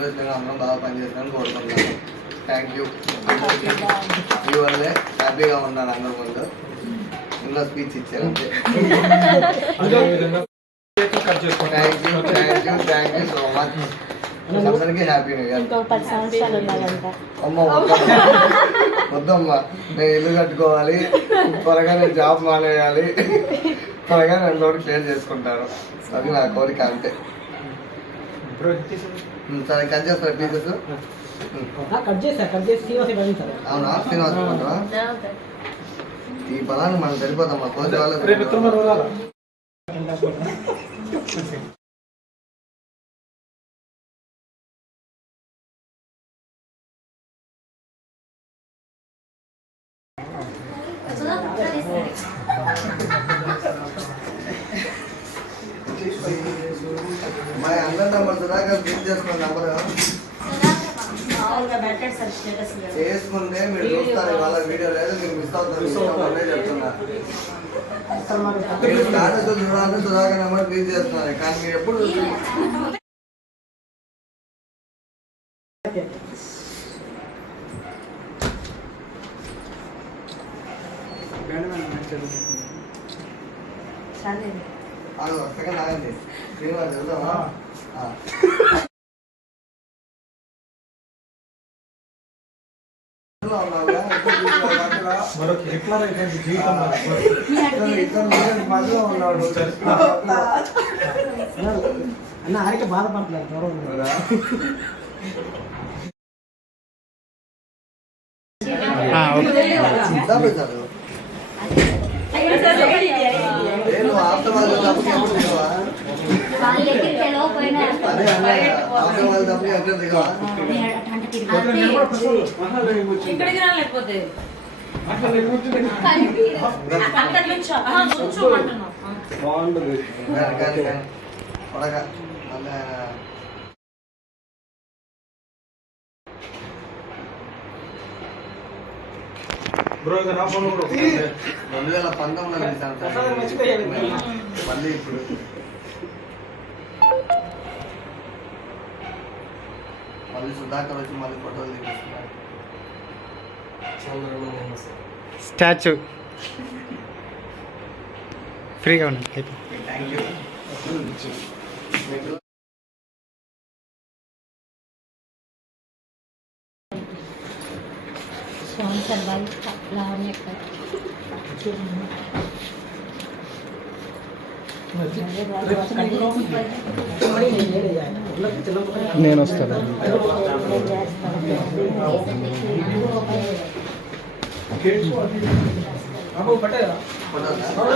ఈరోజు నేను అందరం బాగా పనిచేస్తానని కోరుకుంటున్నాను. Thank you. మీ వల్లే హ్యాపీగా ఉన్నాను అందరి ముందు. ఇంకా స్పీచ్ ఇచ్చారు అంతే. Thank you so much. అందరికీ హ్యాపీ న్యూ ఇయర్. అమ్మ వద్దమ్మా, నేను ఇల్లు కట్టుకోవాలి, త్వరగా నేను జాబ్ మానేయాలి, త్వరగా నేను లోటు క్లియర్ చేసుకుంటాను. అది నా కోరిక అంతే. సరే కట్ చేస్తారా పీసెస్? అవునా శ్రీనివాస ఈ పదాన్ని మనం సరిపోతాం. మా కోచ్ వాళ్ళు మా అందరి నెంబర్ సుధాకర్ బుక్ చేసుకోండి. నెంబర్ చేసుకుంటే మీరు చూస్తారు. ఇవాళ వీడియో లేదు, మీరు మిస్ అవుతారు. చెప్తున్నా మీరు స్టాటస్ చూడాలంటే సుధాకర్ నెంబర్ క్లిక్ చేస్తున్నారు. కానీ మీరు ఎప్పుడు సెకండ్ ఆగండి. శ్రీనివాస్ వెళ్దామా? అన్న ఆరికి బాధపడలేదు దూరం బ్రో 2019 మళ్ళీ ఇప్పుడు మళ్ళీ సుధాకర్ వచ్చి మళ్ళీ ఫోటోలు తీపిస్తున్నారు. స్టాచ్యూ ఫ్రీగా ఉన్నది. Thank you. Sponsor by Lavanya. నేను వస్తాను. ఫోటో